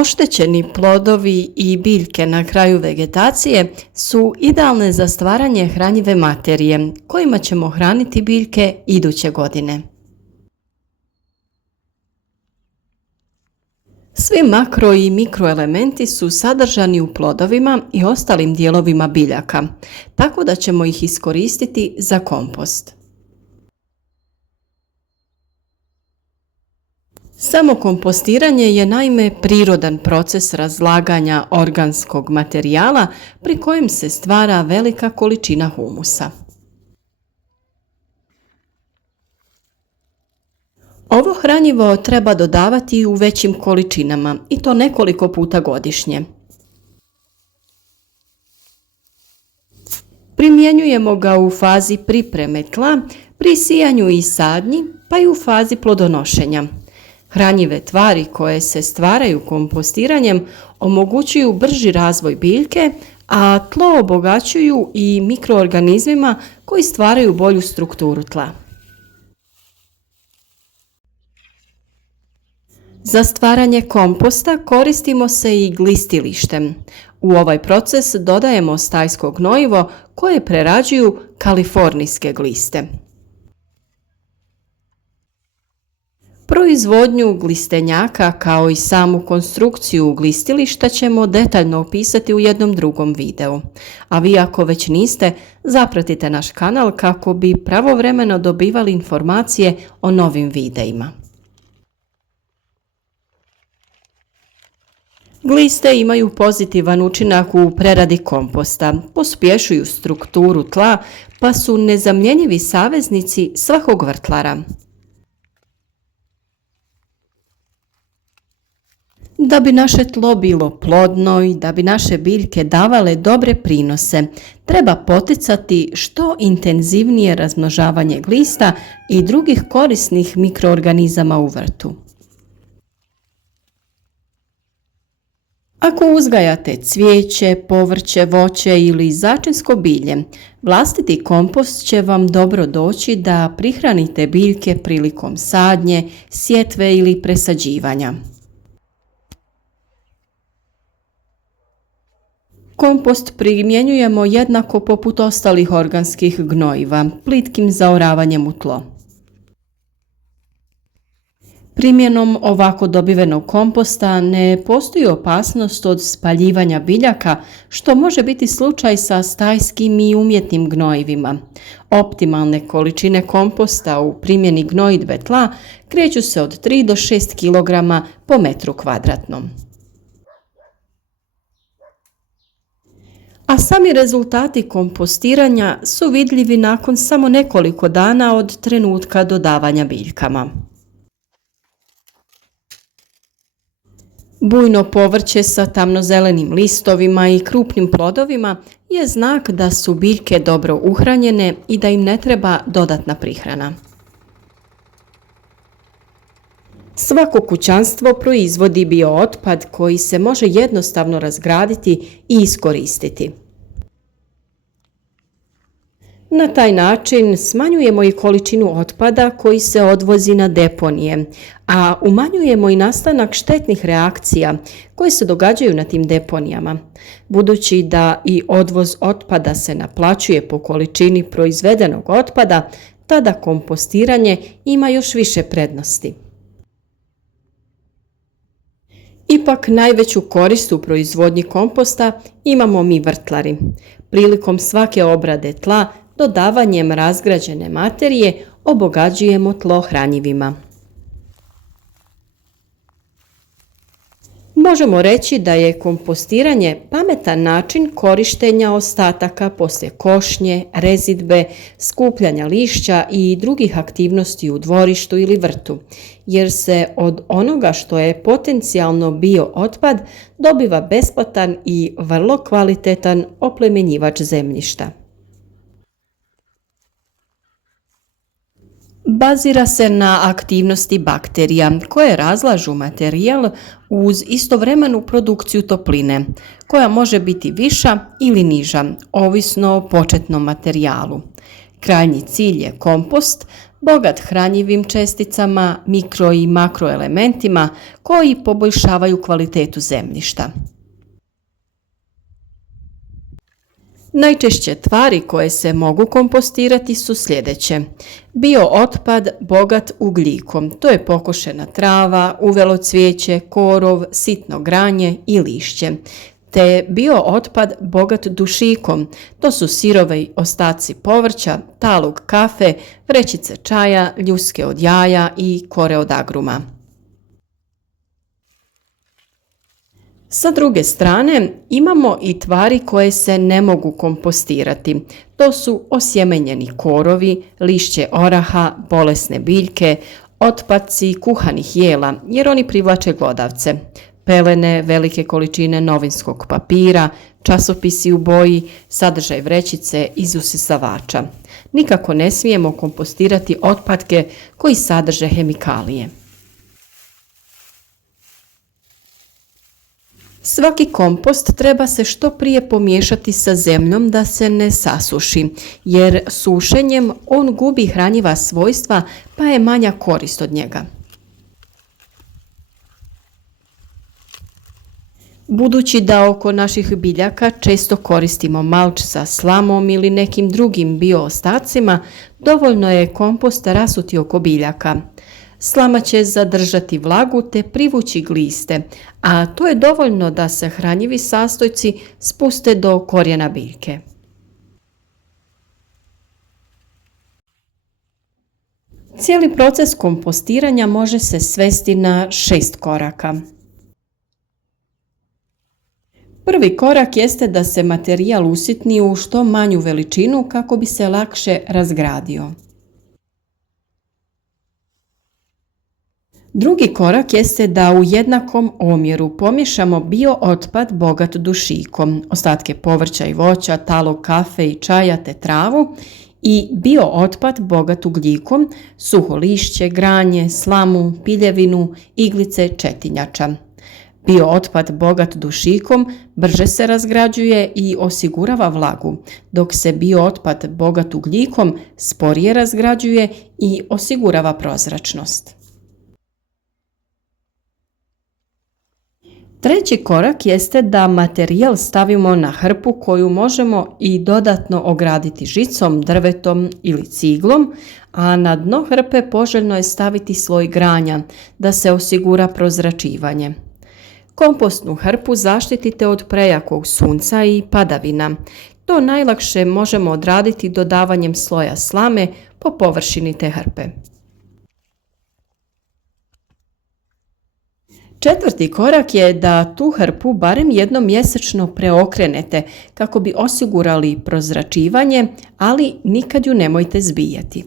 Oštećeni plodovi i biljke na kraju vegetacije su idealne za stvaranje hranjive materije kojima ćemo hraniti biljke iduće godine. Svi makro i mikroelementi su sadržani u plodovima i ostalim dijelovima biljaka, tako da ćemo ih iskoristiti za kompost. Samo kompostiranje je naime prirodan proces razlaganja organskog materijala pri kojem se stvara velika količina humusa. Ovo hranjivo treba dodavati u većim količinama i to nekoliko puta godišnje. Primjenjujemo ga u fazi pripreme tla, pri sijanju i sadnji, pa i u fazi plodonošenja. Hranjive tvari koje se stvaraju kompostiranjem omogućuju brži razvoj biljke, a tlo obogaćuju i mikroorganizmima koji stvaraju bolju strukturu tla. Za stvaranje komposta koristimo se i glistilištem. U ovaj proces dodajemo stajsko gnojivo koje prerađuju kalifornijske gliste. Proizvodnju glistenjaka kao i samu konstrukciju glistilišta ćemo detaljno opisati u jednom drugom videu. A vi ako već niste, zapratite naš kanal kako bi pravovremeno dobivali informacije o novim videima. Gliste imaju pozitivan učinak u preradi komposta, pospješuju strukturu tla, pa su nezamjenjivi saveznici svakog vrtlara. Da bi naše tlo bilo plodno i da bi naše biljke davale dobre prinose, treba poticati što intenzivnije razmnožavanje glista i drugih korisnih mikroorganizama u vrtu. Ako uzgajate cvijeće, povrće, voće ili začinsko bilje, vlastiti kompost će vam dobro doći da prihranite biljke prilikom sadnje, sjetve ili presađivanja. Kompost primjenjujemo jednako poput ostalih organskih gnojiva, plitkim zaoravanjem u tlo. Primjenom ovako dobivenog komposta ne postoji opasnost od spaljivanja biljaka, što može biti slučaj sa stajskim i umjetnim gnojivima. Optimalne količine komposta u primjeni gnojidbe tla kreću se od 3 do 6 kg po metru kvadratnom. A sami rezultati kompostiranja su vidljivi nakon samo nekoliko dana od trenutka dodavanja biljkama. Bujno povrće sa tamnozelenim listovima i krupnim plodovima je znak da su biljke dobro uhranjene i da im ne treba dodatna prihrana. Svako kućanstvo proizvodi biootpad koji se može jednostavno razgraditi i iskoristiti. Na taj način smanjujemo i količinu otpada koji se odvozi na deponije, a umanjujemo i nastanak štetnih reakcija koje se događaju na tim deponijama. Budući da i odvoz otpada se naplaćuje po količini proizvedenog otpada, tada kompostiranje ima još više prednosti. Ipak najveću korist u proizvodnji komposta imamo mi vrtlari. Prilikom svake obrade tla, dodavanjem razgrađene materije obogaćujemo tlo hranjivima. Možemo reći da je kompostiranje pametan način korištenja ostataka poslije košnje, rezidbe, skupljanja lišća i drugih aktivnosti u dvorištu ili vrtu, jer se od onoga što je potencijalno biootpad dobiva besplatan i vrlo kvalitetan oplemenjivač zemljišta. Bazira se na aktivnosti bakterija koje razlažu materijal uz istovremenu produkciju topline, koja može biti viša ili niža, ovisno o početnom materijalu. Krajnji cilj je kompost, bogat hranjivim česticama, mikro i makroelementima koji poboljšavaju kvalitetu zemljišta. Najčešće tvari koje se mogu kompostirati su sljedeće. Biootpad bogat ugljikom, to je pokošena trava, uvelo cvijeće, korov, sitno granje i lišće. Te biootpad bogat dušikom, to su sirovi ostaci povrća, talug kafe, vrećice čaja, ljuske od jaja i kore od agruma. Sa druge strane, imamo i tvari koje se ne mogu kompostirati. To su osjemenjeni korovi, lišće oraha, bolesne biljke, otpaci kuhanih jela, jer oni privlače glodavce. Pelene, velike količine novinskog papira, časopisi u boji, sadržaj vrećice iz usisavača. Nikako ne smijemo kompostirati otpadke koji sadrže hemikalije. Svaki kompost treba se što prije pomiješati sa zemljom da se ne sasuši, jer sušenjem on gubi hranjiva svojstva pa je manja korist od njega. Budući da oko naših biljaka često koristimo malč sa slamom ili nekim drugim bioostacima, dovoljno je kompost rasuti oko biljaka. Slama će zadržati vlagu te privući gliste, a to je dovoljno da se hranjivi sastojci spuste do korijena biljke. Cijeli proces kompostiranja može se svesti na 6 koraka. Prvi korak jeste da se materijal usitni u što manju veličinu kako bi se lakše razgradio. Drugi korak jeste da u jednakom omjeru pomiješamo biootpad bogat dušikom, ostatke povrća i voća, talog kafe i čaja te travu i biootpad bogat ugljikom, suho lišće, granje, slamu, piljevinu, iglice, četinjača. Biootpad bogat dušikom brže se razgrađuje i osigurava vlagu, dok se biootpad bogat ugljikom sporije razgrađuje i osigurava prozračnost. Treći korak jeste da materijal stavimo na hrpu koju možemo i dodatno ograditi žicom, drvetom ili ciglom, a na dno hrpe poželjno je staviti sloj granja da se osigura prozračivanje. Kompostnu hrpu zaštitite od prejakog sunca i padavina. To najlakše možemo odraditi dodavanjem sloja slame po površini te hrpe. Četvrti korak je da tu hrpu barem jednom mjesečno preokrenete kako bi osigurali prozračivanje, ali nikad ju nemojte zbijati.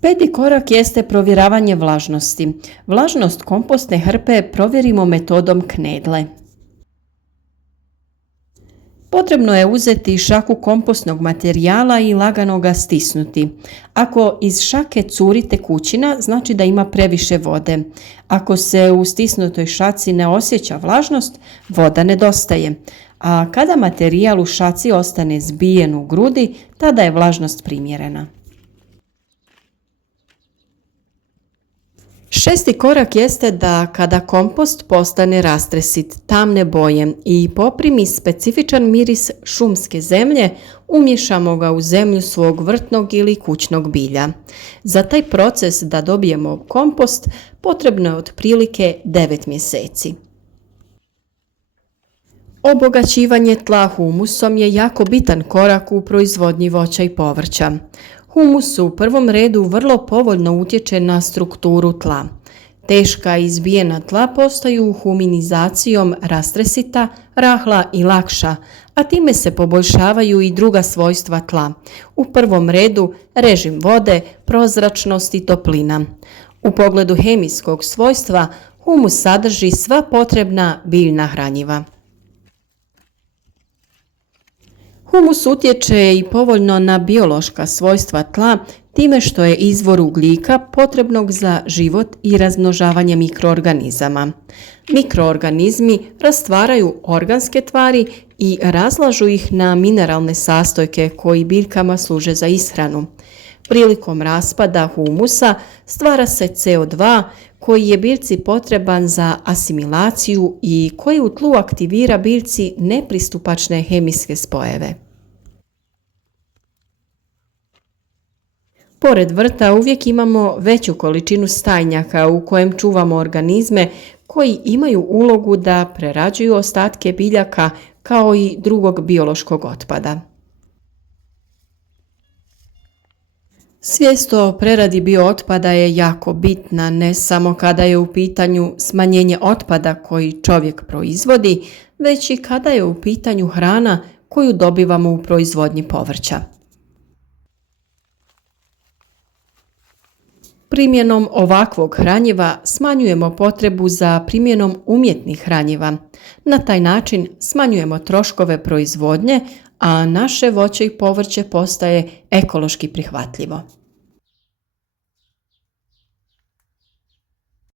Peti korak jeste provjeravanje vlažnosti. Vlažnost kompostne hrpe provjerimo metodom knedle. Potrebno je uzeti šaku kompostnog materijala i lagano ga stisnuti. Ako iz šake curi tekućina, znači da ima previše vode. Ako se u stisnutoj šaci ne osjeća vlažnost, voda nedostaje. A kada materijal u šaci ostane zbijen u grudi, tada je vlažnost primjerena. Šesti korak jeste da kada kompost postane rastresit, tamne boje i poprimi specifičan miris šumske zemlje, umiješamo ga u zemlju svog vrtnog ili kućnog bilja. Za taj proces da dobijemo kompost potrebno je otprilike 9 mjeseci. Obogaćivanje tla humusom je jako bitan korak u proizvodnji voća i povrća. Humus u prvom redu vrlo povoljno utječe na strukturu tla. Teška i izbijena tla postaju huminizacijom rastresita, rahla i lakša, a time se poboljšavaju i druga svojstva tla. U prvom redu režim vode, prozračnost i toplina. U pogledu hemijskog svojstva humus sadrži sva potrebna biljna hranjiva. Humus utječe i povoljno na biološka svojstva tla time što je izvor ugljika potrebnog za život i razmnožavanje mikroorganizama. Mikroorganizmi rastvaraju organske tvari i razlažu ih na mineralne sastojke koji biljkama služe za ishranu. Prilikom raspada humusa stvara se CO2 koji je biljci potreban za asimilaciju i koji u tlu aktivira biljci nepristupačne hemijske spojeve. Pored vrta uvijek imamo veću količinu stajnjaka u kojem čuvamo organizme koji imaju ulogu da prerađuju ostatke biljaka kao i drugog biološkog otpada. Svijest o preradi biootpada je jako bitna ne samo kada je u pitanju smanjenje otpada koji čovjek proizvodi, već i kada je u pitanju hrana koju dobivamo u proizvodnji povrća. Primjenom ovakvog hranjiva smanjujemo potrebu za primjenom umjetnih hranjiva. Na taj način smanjujemo troškove proizvodnje, a naše voće i povrće postaje ekološki prihvatljivo.